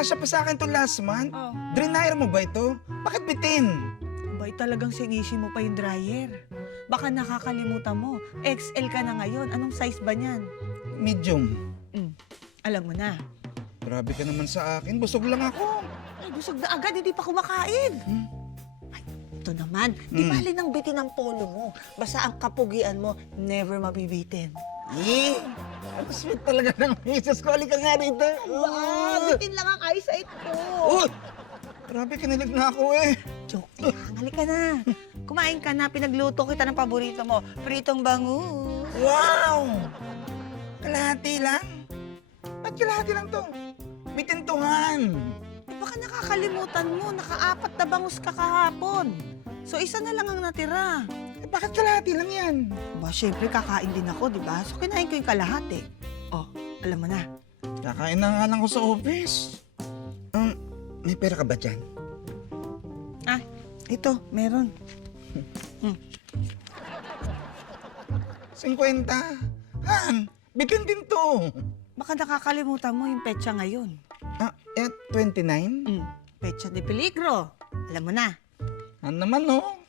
nagkasya pa sa akin to last month. Oh. Drenyer mo ba ito? Bakit bitin? Bay, talagang sinisi mo pa yung dryer. Baka nakakalimutan mo. XL ka na ngayon. Anong size ba niyan? Medium. Alam mo na. Grabe ka naman sa akin. Busog lang ako. Ay, busog na agad. Hindi pa kumakain. Ay, ito naman. Di bali nang bitin ang polo mo. Basta ang kapugian mo, never mabibitin. Eh, ang sweet talaga ng misis ko. Halika nga rito. Bitin lang ang eyesight ko. Uy! Grabe, kinilig na ako eh. Joke lang. Halika na. Kumain ka na. Pinagluto kita ng paborito mo. Pritong bangus. Wow! Kalahati lang? Ba't kalahati lang to? Bitintuhan. Eh, baka nakakalimutan mo. Naka-4 na bangus ka kahapon. So, isa na lang ang natira. Eh, bakit kalahati lang yan? Ba, syempre kakain din ako, di ba? So, kinain ko yung kalahati. Oh, alam mo na. Kakain na nga lang ko sa office. May pera ka ba dyan? Ah, ito, meron. 50? Han, bitin din to. Baka nakakalimutan mo yung petsa ngayon. 29? Petsa de peligro. Alam mo na. Ano naman, no?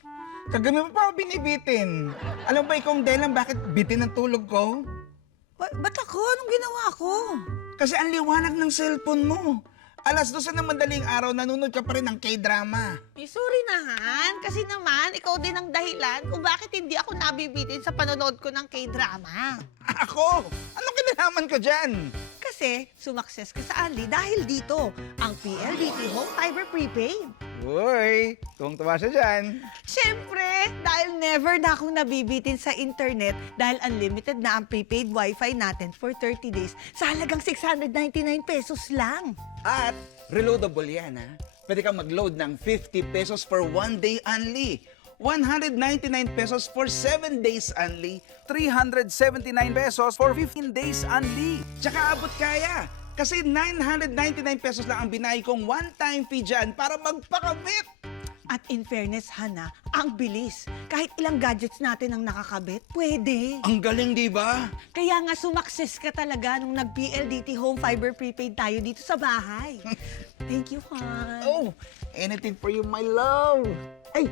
Kagabi mo pa ako binibitin. Alam ba ikaw ang dahilan bakit bitin ang tulog ko? Ba't ako? Anong ginawa ko? Kasi ang liwanag ng cellphone mo. 12:00 ng madaling araw, nanonood ka pa rin ng K-drama. Eh, sorry na, Han. Kasi naman, ikaw din ang dahilan kung bakit hindi ako nabibitin sa panonood ko ng K-drama. Ako? Anong kinalaman ko dyan? Kasi, sumakses ka sa Anli dahil dito, ang PLDT Home Fiber Prepaid. Uy, tuwang-tuwa siya dyan. Siyempre, dahil never na akong nabibitin sa internet dahil unlimited na ang prepaid wifi natin for 30 days sa halagang 699 pesos lang. At reloadable yan, ha? Pwede kang mag-load ng 50 pesos for 1 day only. 199 pesos for 7 days only. 379 pesos for 15 days only. Tsaka abot kaya. Kasi 999 pesos lang ang binayad kong one-time fee dyan para magpakabit. At in fairness, Hana, ang bilis. Kahit ilang gadgets natin ang nakakabit, pwede. Ang galing, di ba? Kaya nga sumakses ka talaga nung nag-PLDT Home Fiber Prepaid tayo dito sa bahay. Thank you, Han. Oh, anything for you, my love. Ay,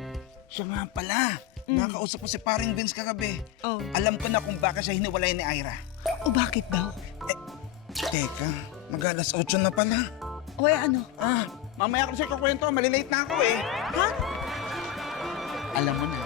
siya nga pala. Nakausap ko si paring Vince kagabi. Oh. Alam ko na kung bakit siya hiniwalay ni Ira. O bakit daw? Teka, mag-alas 8 na pala. O ano? Mamaya ko siya kukwento. Malilate na ako eh. Ha? Alam mo na,